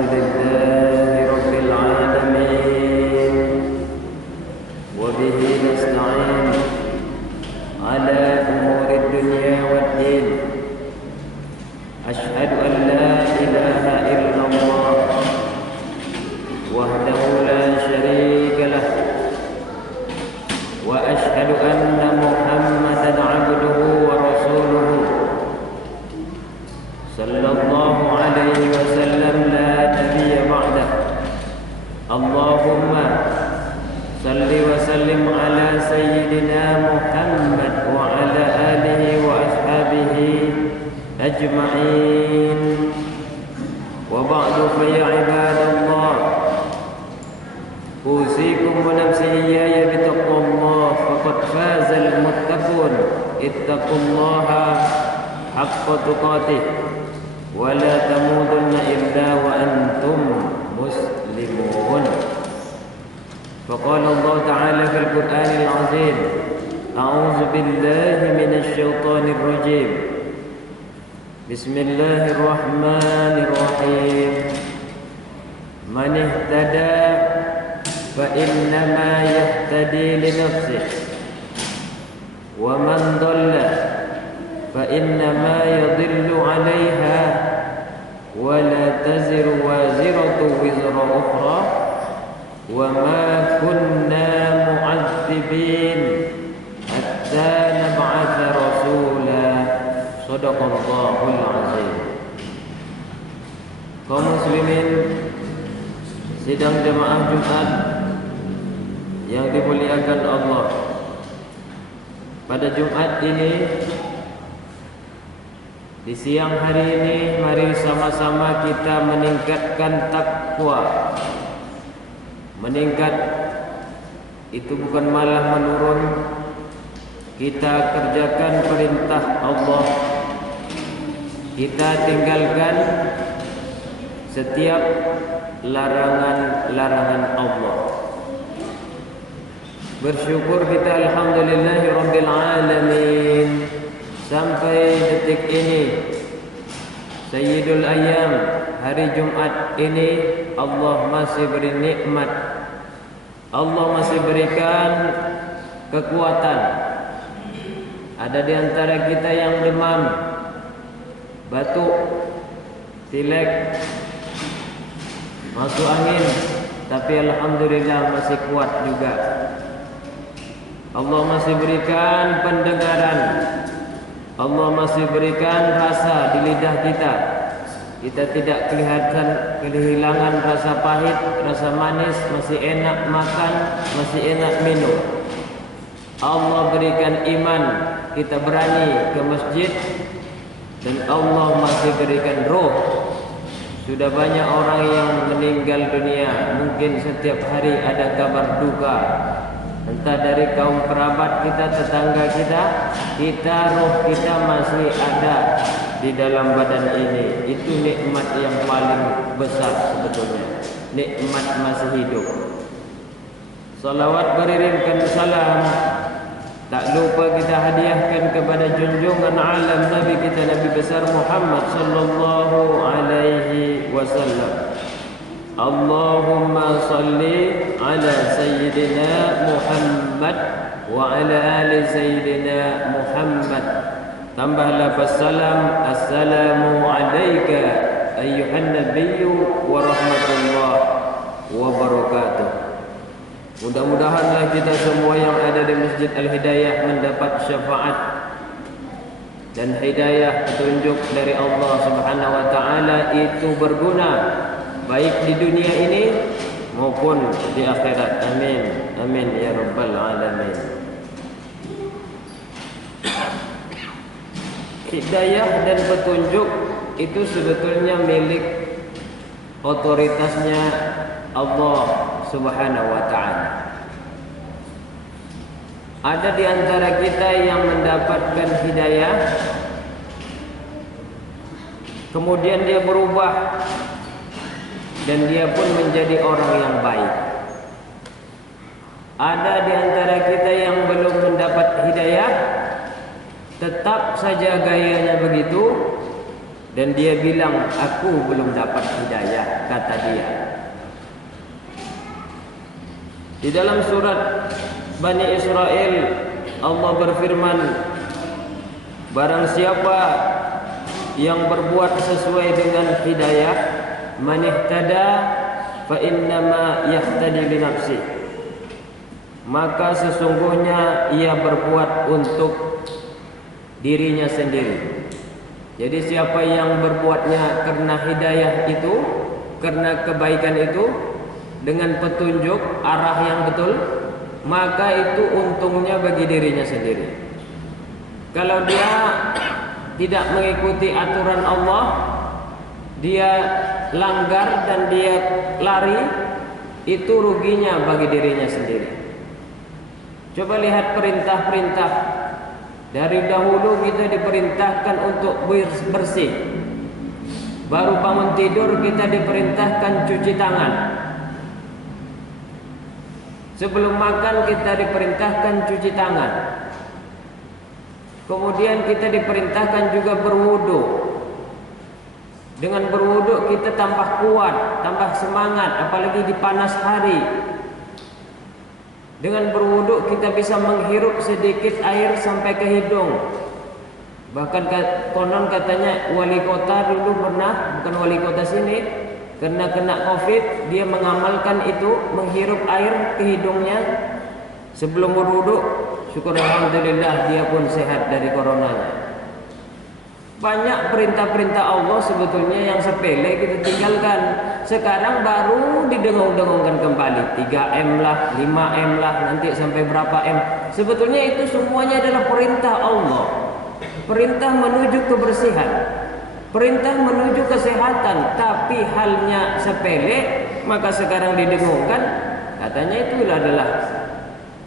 لله رب العالمين وبه نستعين على أمور الدنيا والدين. أشهد أن لا إله إلا الله وحده لا شريك له وأشهد أن محمدا عبده ورسوله صلى الله عليه وسلم لا نبي بعده. اللهم صل وسلم على سيدنا محمد وعلى آله وأصحابه أجمعين. وبعد فيا عباد الله أوصيكم ونفسي إياي بتقوى الله فقد فاز المتقون. اتقوا الله حق تقاته ولا تموتن إلا وأنتم مسلمون. فقال الله تعالى في القرآن العظيم: أعوذ بالله من الشيطان الرجيم. بسم الله الرحمن الرحيم. من اهتدى فإنما يهتدي لنفسه ومن ضل فإنما يضل عليها ولا تزر وازرة وزر أخرى وما كنا معذبين حتى نبعث رسولا. صدق الله العظيم. Kaum muslimin sidang jemaah Jumat yang dimuliakan Allah, pada Jumat ini, di siang hari ini, mari sama-sama kita meningkatkan takwa. Meningkat itu bukan malah menurun. Kita kerjakan perintah Allah, kita tinggalkan setiap larangan-larangan Allah. Bersyukur kita, alhamdulillahi rabbil alamin, sampai detik ini, Sayyidul Ayyam, hari Jumat ini, Allah masih beri nikmat, Allah masih berikan kekuatan. Ada di antara kita yang demam, batuk, pilek, masuk angin, tapi alhamdulillah masih kuat juga. Allah masih berikan pendengaran, Allah masih berikan rasa di lidah kita. Kita tidak kehilangan rasa pahit, rasa manis, masih enak makan, masih enak minum. Allah berikan iman, kita berani ke masjid, dan Allah masih berikan roh. Sudah banyak orang yang meninggal dunia, mungkin setiap hari ada kabar duka, entah dari kaum kerabat kita, tetangga kita, roh kita masih ada di dalam badan ini. Itu nikmat yang paling besar sebetulnya, nikmat masih hidup. Salawat beriringkan salam, tak lupa kita hadiahkan kepada junjungan alam Nabi kita, Nabi besar Muhammad sallallahu alaihi wasallam. Allahumma salli ala Sayyidina Muhammad wa ala ali Sayyidina Muhammad. Tambahlah salam, assalamu alayka ayyuhan nabiyyu wa rahmatullah wa barakatuh. Mudah-mudahanlah kita semua yang ada di Masjid Al-Hidayah mendapat syafaat dan hidayah petunjuk dari Allah Subhanahu wa taala, itu berguna baik di dunia ini maupun di akhirat. Amin. Amin ya rabbal alamin. Hidayah dan petunjuk itu sebetulnya milik otoritasnya Allah Subhanahu wa ta'ala. Ada di antara kita yang mendapatkan hidayah, kemudian dia berubah dan dia pun menjadi orang yang baik. Ada di antara kita yang belum mendapat hidayah, tetap saja gayanya begitu, Dan dia bilang, aku belum dapat hidayah, kata dia. Di dalam surat Bani Israel, Allah berfirman, barang siapa yang berbuat sesuai dengan hidayah, man ihtada fa innama yahtadi li nafsi, maka sesungguhnya ia berbuat untuk dirinya sendiri. Jadi siapa yang berbuatnya karena hidayah itu, karena kebaikan itu, dengan petunjuk arah yang betul, maka itu untungnya bagi dirinya sendiri. Kalau dia tidak mengikuti aturan Allah, dia langgar dan dia lari, itu ruginya bagi dirinya sendiri. Coba lihat perintah-perintah. Dari dahulu kita diperintahkan untuk bersih. Baru bangun tidur kita diperintahkan cuci tangan. Sebelum makan kita diperintahkan cuci tangan. Kemudian kita diperintahkan juga berwudu. Dengan berwudu kita tambah kuat, tambah semangat, apalagi di panas hari. Dengan berwudu kita bisa menghirup sedikit air sampai ke hidung. Bahkan konon katanya wali kota dulu pernah, bukan wali kota sini, karena kena COVID, dia mengamalkan itu, menghirup air ke hidungnya sebelum berwudu. Syukur alhamdulillah dia pun sehat dari coronanya. Banyak perintah-perintah Allah sebetulnya yang sepele kita tinggalkan. Sekarang baru didengung-dengungkan kembali. 3M lah, 5M lah, nanti sampai berapa M. Sebetulnya itu semuanya adalah perintah Allah. Perintah menuju kebersihan, perintah menuju kesehatan. Tapi halnya sepele, maka sekarang didengungkan. Katanya itu adalah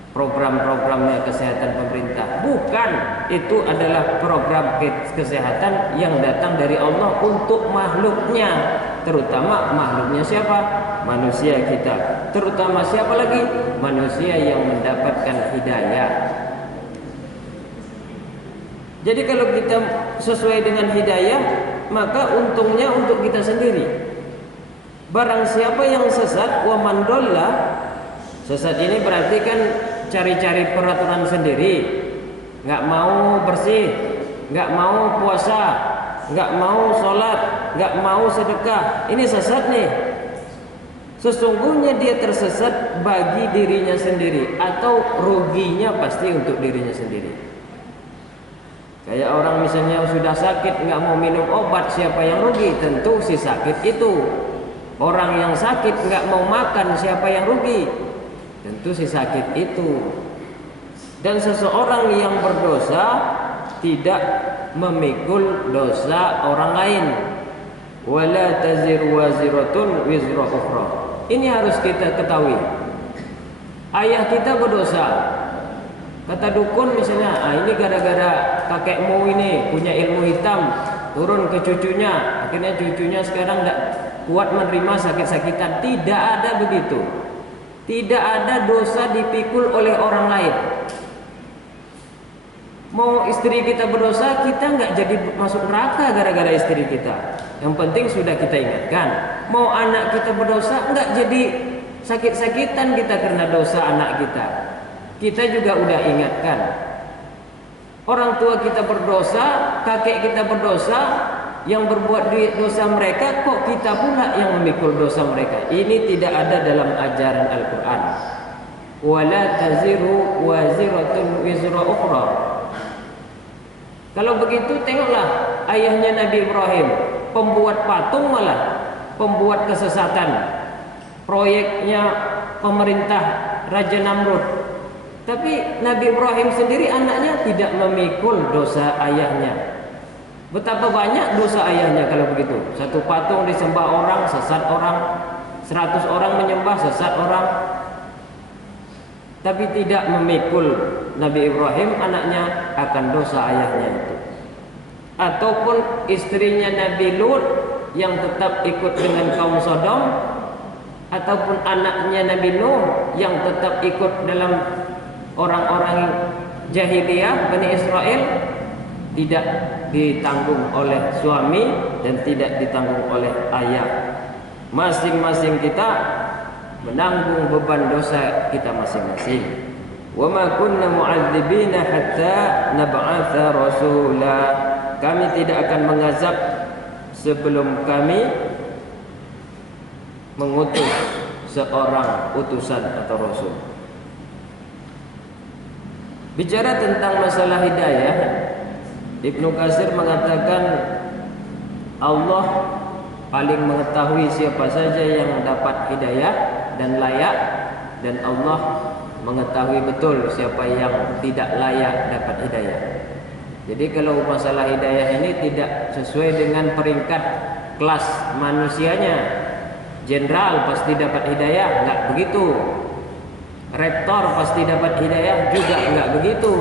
program-programnya kesehatan pemerintah. Bukan, itu adalah program kesehatan yang datang dari Allah untuk makhluknya. Terutama makhluknya siapa? Manusia kita. Terutama siapa lagi? Manusia yang mendapatkan hidayah. Jadi kalau kita sesuai dengan hidayah, maka untungnya untuk kita sendiri. Barang siapa yang sesat, wa man dhalla, sesat ini berarti kan cari-cari peraturan sendiri, nggak mau bersih, nggak mau puasa, nggak mau sholat, nggak mau sedekah. Ini sesat nih. Sesungguhnya dia tersesat bagi dirinya sendiri, atau ruginya pasti untuk dirinya sendiri. Kayak orang misalnya sudah sakit nggak mau minum obat, siapa yang rugi? Tentu si sakit itu. Orang yang sakit nggak mau makan, siapa yang rugi? Tentu si sakit itu. Dan seseorang yang berdosa tidak memikul dosa orang lain. Wala taziru waziratun wizra ukhra. Ini harus kita ketahui. Ayah kita berdosa. Kata dukun misalnya, ini gara-gara kakekmu ini punya ilmu hitam, turun ke cucunya, akhirnya cucunya sekarang tidak kuat menerima sakit-sakitan. Tidak ada begitu. Tidak ada dosa dipikul oleh orang lain. Mau istri kita berdosa, kita nggak jadi masuk neraka gara-gara istri kita. Yang penting sudah kita ingatkan. Mau anak kita berdosa, nggak jadi sakit-sakitan kita karena dosa anak kita. Kita juga udah ingatkan. Orang tua kita berdosa, kakek kita berdosa, yang berbuat dosa mereka, kok kita pula yang memikul dosa mereka. Ini tidak ada dalam ajaran Al-Quran. Wala taziru waziratun wizra ukhra. Kalau begitu tengoklah ayahnya Nabi Ibrahim, pembuat patung malah pembuat kesesatan. Proyeknya pemerintah Raja Namrud. Tapi Nabi Ibrahim sendiri anaknya tidak memikul dosa ayahnya. Betapa banyak dosa ayahnya kalau begitu. Satu patung disembah orang, sesat orang. 100 orang menyembah, sesat orang. Tapi tidak memikul Nabi Ibrahim anaknya akan dosa ayahnya itu. Ataupun istrinya Nabi Lut yang tetap ikut dengan kaum Sodom. Ataupun anaknya Nabi Nuh yang tetap ikut dalam orang-orang jahiliyah Bani Israel. Tidak ditanggung oleh suami dan tidak ditanggung oleh ayah. Masing-masing kita menanggung beban dosa kita masing-masing. Wa ma kunna mu'adzibina hatta nab'atha rasula. Kami tidak akan mengazab sebelum kami mengutus seorang utusan atau rasul. Bicara tentang masalah hidayah, Ibnu Katsir mengatakan Allah paling mengetahui siapa saja yang dapat hidayah dan layak, dan Allah mengetahui betul siapa yang tidak layak dapat hidayah. Jadi kalau masalah hidayah ini tidak sesuai dengan peringkat kelas manusianya. Jenderal pasti dapat hidayah, enggak begitu. Rektor pasti dapat hidayah, juga enggak begitu.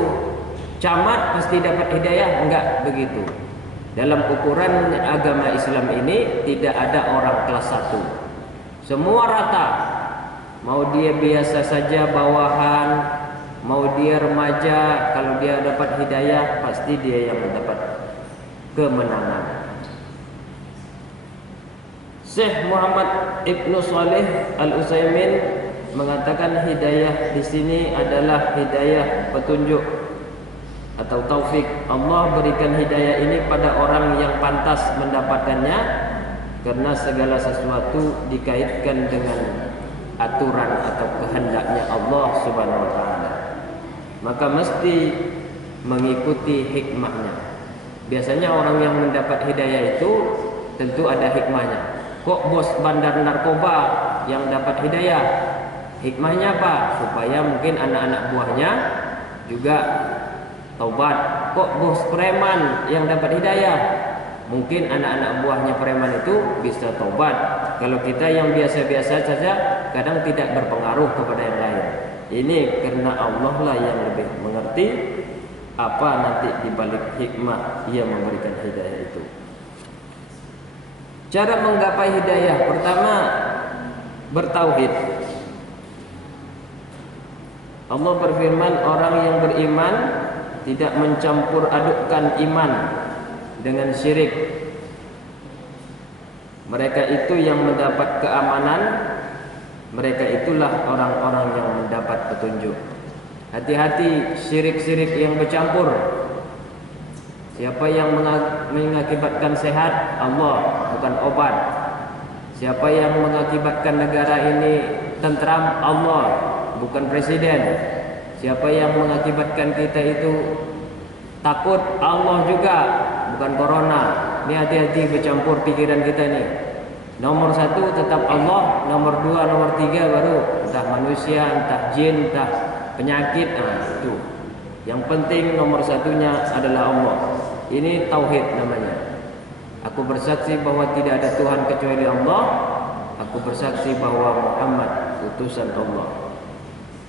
Camat pasti dapat hidayah, enggak begitu. Dalam ukuran agama Islam ini tidak ada orang kelas 1. Semua rata. Mau dia biasa saja bawahan, mau dia remaja, kalau dia dapat hidayah pasti dia yang mendapat kemenangan. Syekh Muhammad Ibnu Shalih Al-Utsaimin mengatakan hidayah di sini adalah hidayah petunjuk atau taufik. Allah berikan hidayah ini pada orang yang pantas mendapatkannya, karena segala sesuatu dikaitkan dengan aturan atau kehendaknya Allah Subhanahu wa taala. Maka mesti mengikuti hikmahnya. Biasanya orang yang mendapat hidayah itu tentu ada hikmahnya. Kok bos bandar narkoba yang dapat hidayah? Hikmahnya apa? Supaya mungkin anak-anak buahnya juga taubat. Kok bos preman yang dapat hidayah? Mungkin anak-anak buahnya preman itu bisa taubat. Kalau kita yang biasa-biasa saja kadang tidak berpengaruh kepada yang lain. Ini karena Allah lah yang lebih mengerti apa nanti dibalik hikmah Ia memberikan hidayah itu. Cara menggapai hidayah, pertama bertauhid. Allah berfirman, orang yang beriman tidak mencampur adukkan iman dengan syirik. Mereka itu yang mendapat keamanan, mereka itulah orang-orang yang mendapat petunjuk. Hati-hati syirik-syirik yang bercampur. Siapa yang mengakibatkan sehat? Allah, bukan obat. Siapa yang mengakibatkan negara ini tentram? Allah, bukan presiden. Siapa yang mengakibatkan kita itu takut? Allah juga, bukan corona. Ini hati-hati bercampur pikiran kita nih. Nomor 1 tetap Allah, nomor 2, nomor 3 baru entah manusia, entah jin, entah penyakit. Nah, itu. Yang penting nomor 1-nya adalah Allah. Ini tauhid namanya. Aku bersaksi bahwa tidak ada Tuhan kecuali Allah. Aku bersaksi bahwa Muhammad utusan Allah.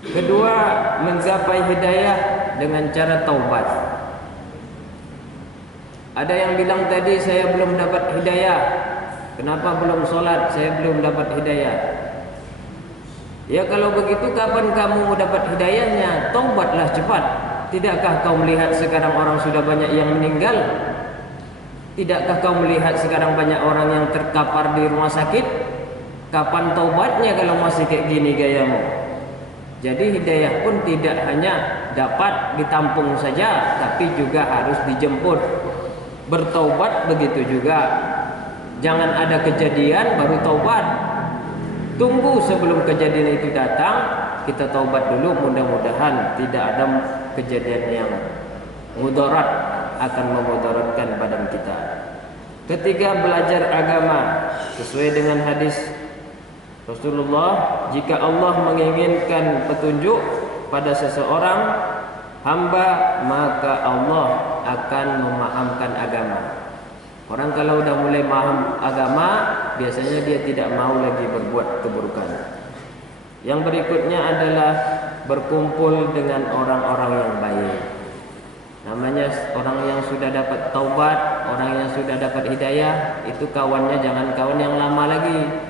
Kedua, menggapai hidayah dengan cara taubat. Ada yang bilang tadi, saya belum dapat hidayah. Kenapa belum sholat? Saya belum dapat hidayah. Ya kalau begitu kapan kamu dapat hidayahnya? Taubatlah cepat. Tidakkah kau melihat sekarang orang sudah banyak yang meninggal? Tidakkah kau melihat sekarang banyak orang yang terkapar di rumah sakit? Kapan taubatnya kalau masih kayak gini gayamu? Jadi hidayah pun tidak hanya dapat ditampung saja, tapi juga harus dijemput. Bertaubat begitu juga. Jangan ada kejadian baru taubat. Tunggu sebelum kejadian itu datang, kita taubat dulu, mudah-mudahan tidak ada kejadian yang mudarat akan memudaratkan badan kita. Ketiga, belajar agama sesuai dengan hadis Rasulullah, jika Allah menginginkan petunjuk pada seseorang hamba, maka Allah akan memahamkan agama. Orang kalau udah mulai paham agama, biasanya dia tidak mau lagi berbuat keburukan. Yang berikutnya adalah berkumpul dengan orang-orang yang baik. Namanya orang yang sudah dapat taubat, orang yang sudah dapat hidayah, itu kawannya jangan kawan yang lama lagi.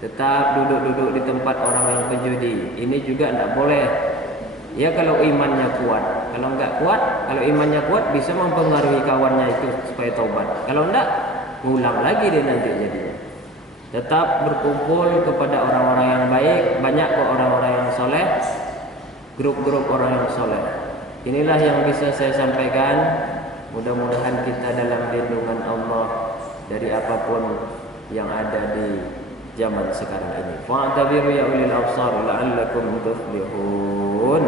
Tetap duduk-duduk di tempat orang yang penjudi. Ini juga tidak boleh. Ya kalau imannya kuat. Kalau enggak kuat, kalau imannya kuat bisa mempengaruhi kawannya itu supaya taubat. Kalau enggak, ngulang lagi dia nanti jadinya. Tetap berkumpul kepada orang-orang yang baik. Banyak kok orang-orang yang soleh, grup-grup orang yang soleh. Inilah yang bisa saya sampaikan. Mudah-mudahan kita dalam lindungan Allah dari apapun yang ada di zaman sekarang ini. Fa'tabiru ya ulil absar la'allakum tuflihun.